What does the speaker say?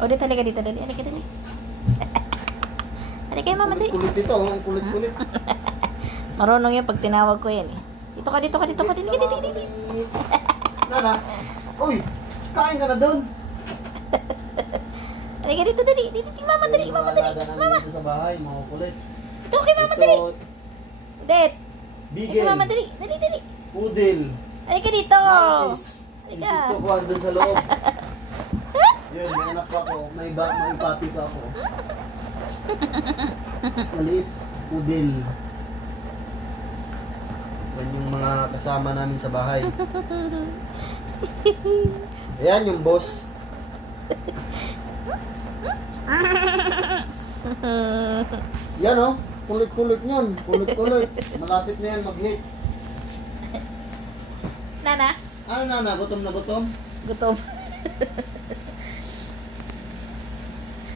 O, dito, halika dito, dali. Halika, dali. Halika, mama, dali. Kulit ito, ang kulit-kulit. Marunong yan pag tinawag ko yan eh. Dito ka, dito ka, dito ka. Dali, dali, dali. Nana, uy, kain ka na doon. Halika dito, dali. Dito, mama, dali, mama, dali. Mama. Dito sa bahay, mga kulit. Ito kay mama, dali. Det. Bigel. Kay mama, dali. Dali, dali. Pudel. Halika dito. Martis. Halika. Isitsukuan doon sa loob. Yun, may anak pa ako. May papi pa ako. Maliit. Pudel. Yan yung mga kasama namin sa bahay. Ayan yung boss. Yan oh. Kulit-kulit nyan. Kulit-kulit. Malapit na yan mag-hit. Nana? Ano na, gutom na gutom? Gutom.